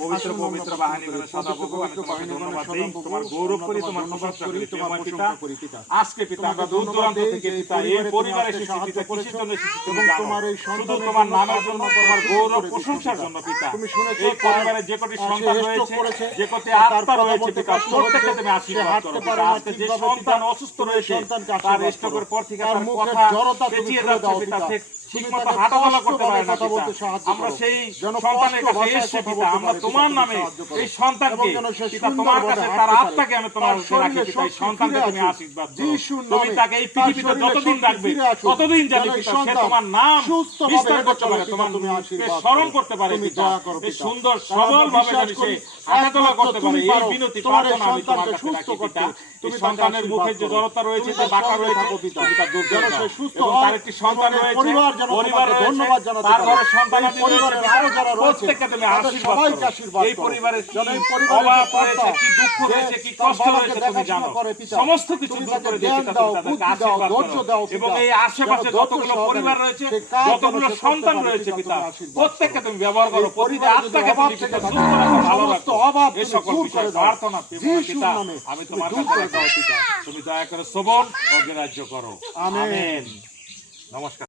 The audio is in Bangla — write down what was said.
পবিত্র পবিত্র বাহিনীগণের সদাপ্রভু, আমি তোমাকে ধন্যবাদ দেই, তোমার গৌরব করি, তোমার প্রশংসা করি, তোমার পিতা। আজকে পিতা আমরা দূর দূরান্ত থেকে পিতা এই পরিবারে এসেছি পিতা, কিসের জন্য এসেছি তুমি জানো, শুধু তোমার নামের জন্য, তোমার গৌরব প্রশংসার জন্য পিতা। এই পরিবারে যে কটি সন্তান রয়েছে, যে কটি আত্মা রয়েছে পিতা, প্রত্যেককে তুমি আশীর্বাদ করো পিতা। আজকে যে সন্তান অসুস্থ রয়েছে তার স্ট্রোকের পর থেকে তার কথা পেঁচিয়ে যাচ্ছে পিতা, ঠিকমতো হাঁটাচলা করতে পারে না পিতা। আমরা সেই সন্তানের কাছে এসেছি পিতা, আমরা তোমার নামে এই সন্তানকে পিতা, তোমার কাছে তার আত্মাকে আমি তোমার কাছে রাখি পিতা। এই সন্তানকে তুমি আশীর্বাদ করো, তুমি তাকে এই পৃথিবীতে যতদিন রাখবে ততদিন যাবে পিতা সে তোমার নাম বিস্তার করতে পারে, তোমার স্মরণ করতে পারে পিতা। এই সুন্দর সবল ভাবে যেন সে হাঁটাচলা করতে পারে, এই বিনতি প্রার্থনা আমি তোমার কাছে রাখি পিতা। এই সন্তানের মুখে যে জড়তা রয়েছে, যে বাঁকা রয়েছে পিতা, দূর করে দাও। এবং তার একটি সন্তান রয়েছে, পরিবার ধন্যবাদ জানাতে তার ঘরে সন্তান পরিবারের আরো যারা রয়েছে প্রত্যেককে তুমি আশীর্বাদ করো। এই পরিবারের অভাব রয়েছে, কি দুঃখ রয়েছে, কি কষ্ট রয়েছে তুমি জানো, সমস্ত কিছু দূর করে দিয়ে পিতা তুমি তাদেরকে আশীর্বাদ করো। এবং এই আশেপাশে যতগুলো পরিবার রয়েছে, যতগুলো সন্তান রয়েছে পিতা, প্রত্যেককে তুমি ব্যবহার করো, প্রতিটা আত্মাকে তুমি পিতা সুস্থ রাখো, ভালো রাখো। এই সকল বিষয় প্রার্থনা পিতা আমি তোমার কাছে রাখি। তুমি দয়া করে শ্রবণ ও গ্রাহ্য করো। আমেন। নমস্কার।